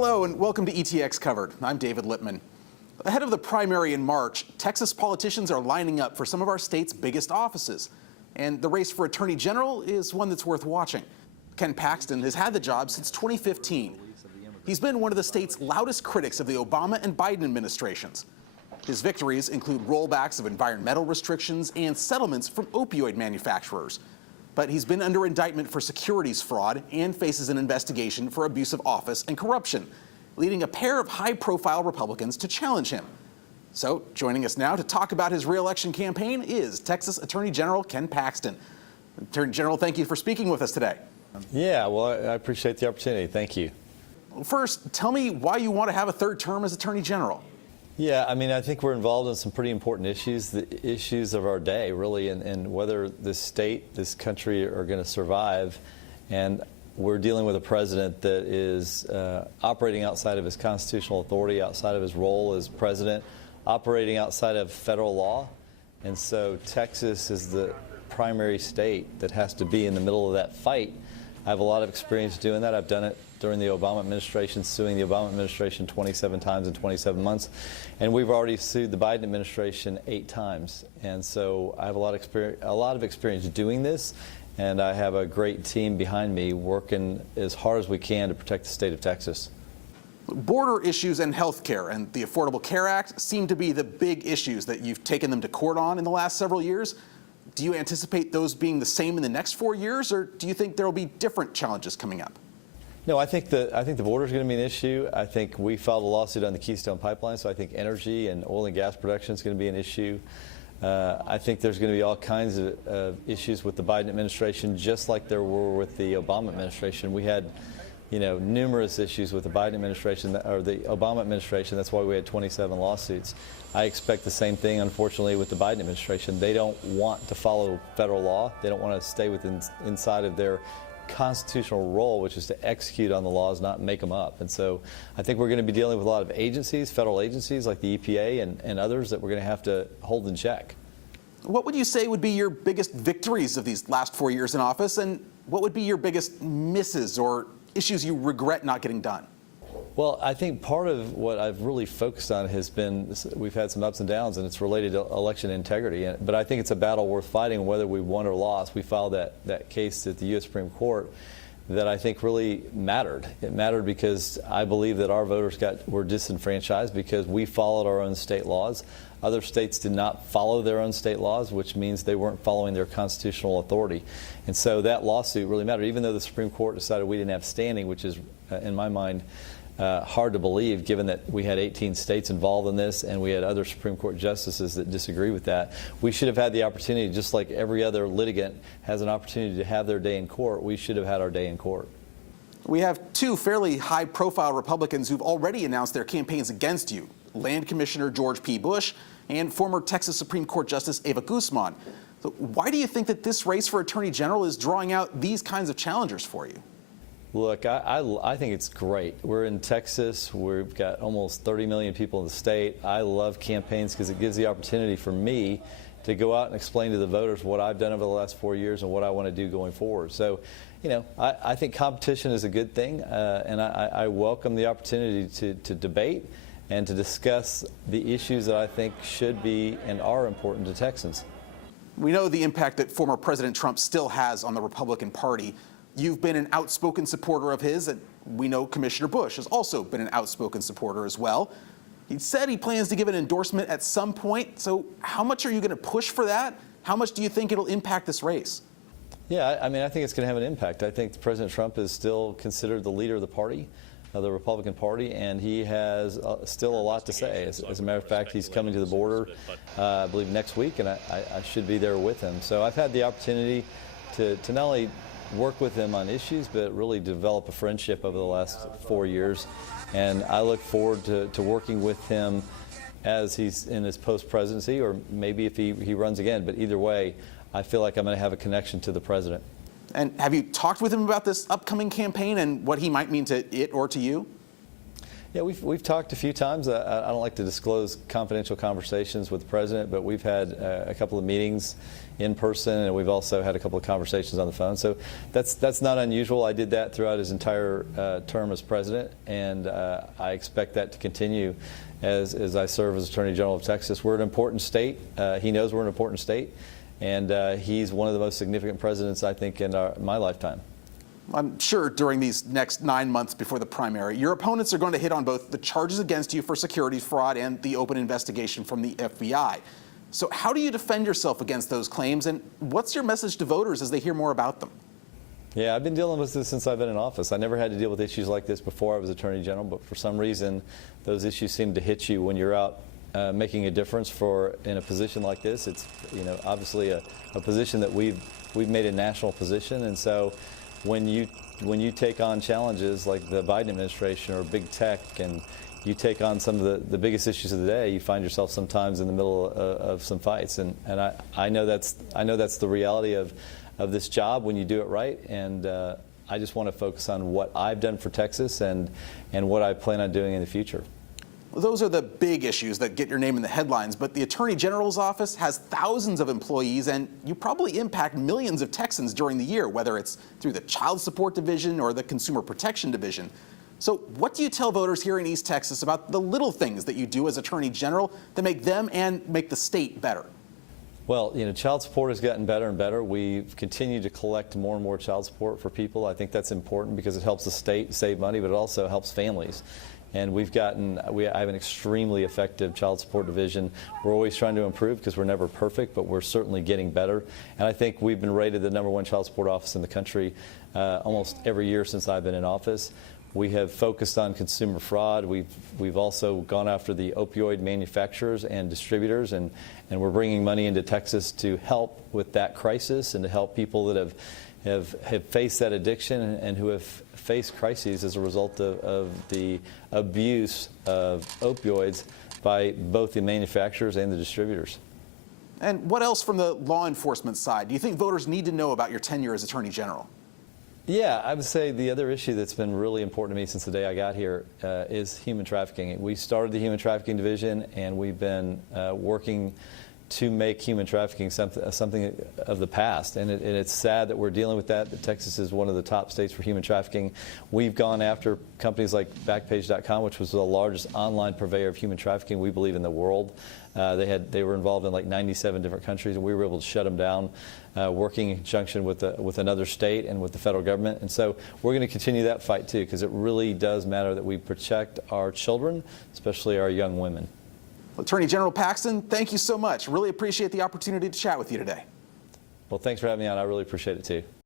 Hello and welcome to ETX Covered. I'm David Lippman. Ahead of the primary in March, Texas politicians are lining up for some of our state's biggest offices. And the race for Attorney General is one that's worth watching. Ken Paxton has had the job since 2015. He's been one of the state's loudest critics of the Obama and Biden administrations. His victories include rollbacks of environmental restrictions and settlements from opioid manufacturers. But he's been under indictment for securities fraud and faces an investigation for abuse of office and corruption, leading a pair of high-profile Republicans to challenge him. So, joining us now to talk about his re-election campaign is Texas Attorney General Ken Paxton. Attorney General, thank you for speaking with us today. Yeah, well, I appreciate the opportunity. Thank you. First, tell me why you want to have a third term as Attorney General. Yeah, I mean, I think we're involved in some pretty important issues, the issues of our day, really, and whether this state, this country are going to survive. And we're dealing with a president that is operating outside of his constitutional authority, outside of his role as president, operating outside of federal law. And so Texas is the primary state that has to be in the middle of that fight. I have a lot of experience doing that. I've done it during the Obama administration, suing the Obama administration 27 times in 27 months. And we've already sued the Biden administration 8 times. And so I have a lot of experience doing this. And I have a great team behind me working as hard as we can to protect the state of Texas. Border issues and health care and the Affordable Care Act seem to be the big issues that you've taken them to court on in the last several years. Do you anticipate those being the same in the next 4 years, or do you think there will be different challenges coming up? No, I think the border is going to be an issue. I think we filed a lawsuit on the Keystone Pipeline, so I think energy and oil and gas production is going to be an issue. I think there's going to be all kinds of issues with the Biden administration, just like there were with the Obama administration. We had, numerous issues with the Biden administration or the Obama administration. That's why we had 27 lawsuits. I expect the same thing, unfortunately, with the Biden administration. They don't want to follow federal law. They don't want to stay inside of their constitutional role, which is to execute on the laws, not make them up. And so I think we're going to be dealing with a lot of agencies, federal agencies like the EPA and others that we're going to have to hold in check. What would you say would be your biggest victories of these last 4 years in office, and what would be your biggest misses or issues you regret not getting done? Well, I think part of what I've really focused on has been, we've had some ups and downs, and it's related to election integrity. But I think it's a battle worth fighting, whether we won or lost. We filed that case at the U.S. Supreme Court that I think really mattered. It mattered because I believe that our voters were disenfranchised because we followed our own state laws. Other states did not follow their own state laws, which means they weren't following their constitutional authority. And so that lawsuit really mattered, even though the Supreme Court decided we didn't have standing, which is, in my mind, hard to believe, given that we had 18 states involved in this and we had other Supreme Court justices that disagree with that. We should have had the opportunity, just like every other litigant has an opportunity to have their day in court, we should have had our day in court. We have 2 fairly high-profile Republicans who've already announced their campaigns against you, Land Commissioner George P. Bush and former Texas Supreme Court Justice Eva Guzman. So why do you think that this race for Attorney General is drawing out these kinds of challengers for you? Look, I think it's great. We're in Texas. We've got almost 30 million people in the state. I love campaigns because it gives the opportunity for me to go out and explain to the voters what I've done over the last 4 years and what I want to do going forward. So, I think competition is a good thing, and I welcome the opportunity to debate and to discuss the issues that I think should be and are important to Texans. We know the impact that former President Trump still has on the Republican Party. You've been an outspoken supporter of his, and we know Commissioner Bush has also been an outspoken supporter as well. He said he plans to give an endorsement at some point, so how much are you going to push for that? How much do you think it'll impact this race? Yeah, I mean, I think it's going to have an impact. I think President Trump is still considered the leader of the party, the Republican Party, and he has still a lot to say. As a matter of fact, he's coming to the border, I believe, next week, and I should be there with him. So I've had the opportunity to not only work with him on issues, but really develop a friendship over the last 4 years. And I look forward to working with him as he's in his post-presidency, or maybe if he runs again. But either way, I feel like I'm going to have a connection to the president. And have you talked with him about this upcoming campaign and what he might mean to it or to you? Yeah, we've talked a few times. I don't like to disclose confidential conversations with the president, but we've had a couple of meetings in person, and we've also had a couple of conversations on the phone. So that's not unusual. I did that throughout his entire term as president, and I expect that to continue as I serve as Attorney General of Texas. We're an important state. He knows we're an important state, and he's one of the most significant presidents, I think, in my lifetime. I'm sure during these next 9 months before the primary, your opponents are going to hit on both the charges against you for securities fraud and the open investigation from the FBI. So how do you defend yourself against those claims, and what's your message to voters as they hear more about them? Yeah, I've been dealing with this since I've been in office. I never had to deal with issues like this before I was Attorney General, but for some reason, those issues seem to hit you when you're out making a difference in a position like this. It's obviously a position that we've made a national position, and so when you take on challenges like the Biden administration or big tech, and you take on some of the biggest issues of the day, you find yourself sometimes in the middle of some fights, and I know that's the reality of this job when you do it right, and I just want to focus on what I've done for Texas and what I plan on doing in the future. Well, those are the big issues that get your name in the headlines, but the Attorney General's office has thousands of employees, and you probably impact millions of Texans during the year, whether it's through the Child Support Division or the Consumer Protection Division. So what do you tell voters here in East Texas about the little things that you do as Attorney General that make them and make the state better? Well, child support has gotten better and better. We've continued to collect more and more child support for people. I think that's important because it helps the state save money, but it also helps families. And I have an extremely effective child support division. We're always trying to improve because we're never perfect, but we're certainly getting better. And I think we've been rated the #1 child support office in the country almost every year since I've been in office. We have focused on consumer fraud. We've also gone after the opioid manufacturers and distributors, and we're bringing money into Texas to help with that crisis and to help people that have faced that addiction and who have faced crises as a result of the abuse of opioids by both the manufacturers and the distributors. And what else from the law enforcement side do you think voters need to know about your tenure as Attorney General? Yeah, I would say the other issue that's been really important to me since the day I got here is human trafficking. We started the Human Trafficking Division, and we've been working to make human trafficking something of the past. And it's sad that we're dealing with that Texas is one of the top states for human trafficking. We've gone after companies like Backpage.com, which was the largest online purveyor of human trafficking, we believe, in the world. They were involved in like 97 different countries, and we were able to shut them down, working in conjunction with another state and with the federal government. And so we're going to continue that fight too, because it really does matter that we protect our children, especially our young women. Attorney General Paxton, thank you so much. Really appreciate the opportunity to chat with you today. Well, thanks for having me on. I really appreciate it too.